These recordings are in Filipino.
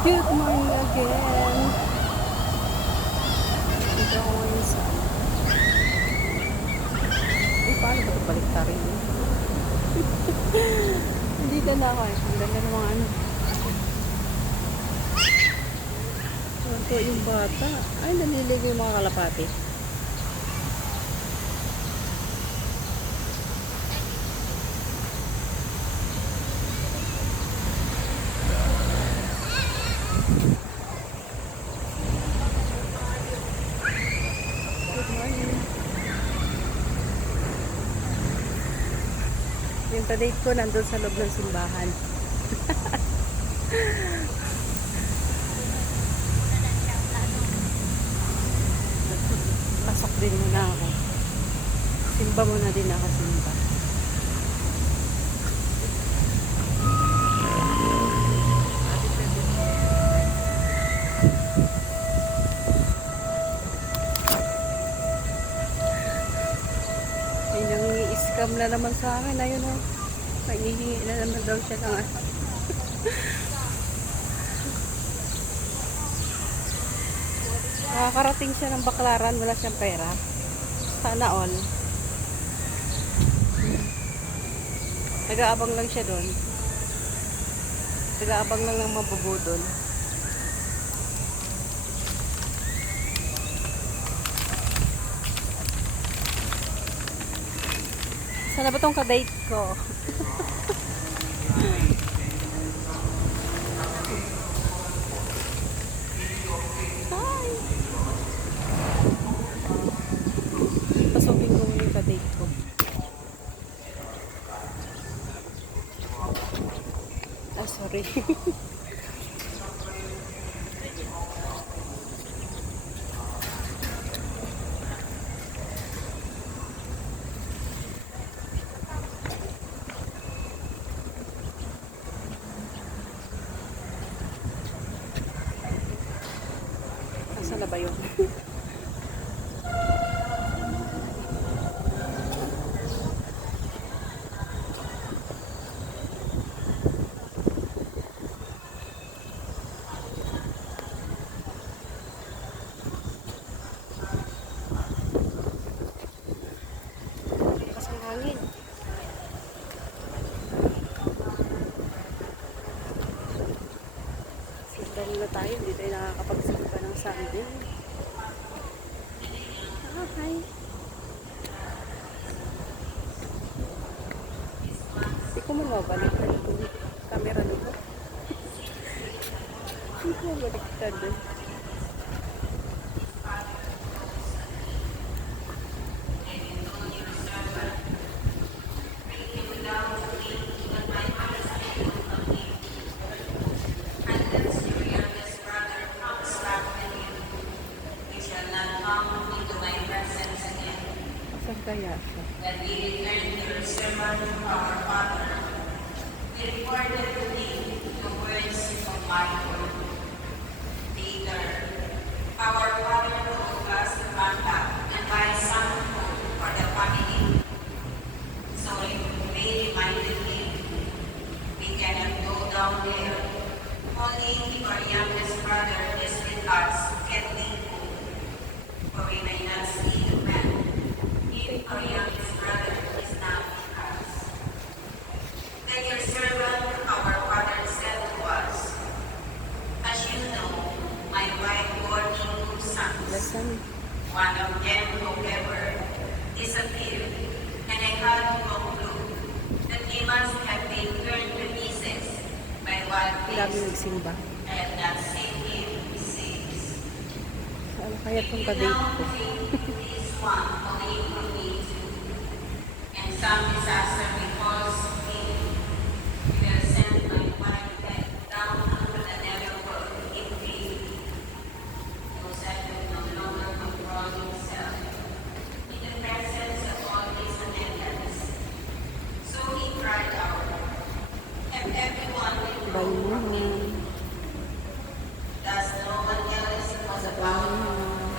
Good morning again. Dito ako ngayon sa... Ay, paano ba ito baliktarin yun? Dito na ako eh. Ang ganda ng mga ano. Ito yung bata. Ay, naniligo yung mga kalapati. Good morning. Yung pa-date ko nandun sa loob ng simbahan. Pasok din muna ako. Simba muna din ako, simba. May nangi-scam na naman sa akin. Ayun o. Nangihingi na naman daw siya ng nakakarating siya ng Baklaran. Wala siyang pera. Sana all. Nag-aabang lang siya doon. Nag-aabang lang ng mabubudol. Sana ba tong ka-date ko? Hi! Pasukin ko yung ka-date ko. Ah, sorry. Asa na ba yun? Lakas ang hangin. Simba muna tayo. Hindi tayo nakakapagsimba ng Sunday. Ah, hi. Hindi ko mabaliktad yung camera nito. Hindi ko mabaliktad eh. Saan kaya siya? That we return to your sermon of our Father. We recorded today the words of my word. Peter, our Father told us to contact and buy some food for the family. So we reminded him, we cannot go down there. Only if our youngest brother is with us can we go. For we may not see the man. If our youngest brother is not with us. Then your servant, our father, said to us, as you know, my wife bore me two sons. Lesson. One of them, however, disappeared, and I had to conclude that he must have been turned to pieces by wild Dami beasts. nagsimba. I have not seen him since. Saan kaya itong You ka-date now ko? think this one away from me too, and some disaster befalls me. You will send my wife back down to the netherworld in vain. Joseph will no longer control himself in the presence of all his attendants. So he cried out, and everyone will know from me. Thus no one else was about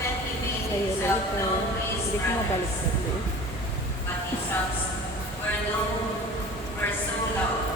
when he made Sa'yo lang himself ito. known to his Hindi ko brothers. mabaliktad eh. But his sons were so loud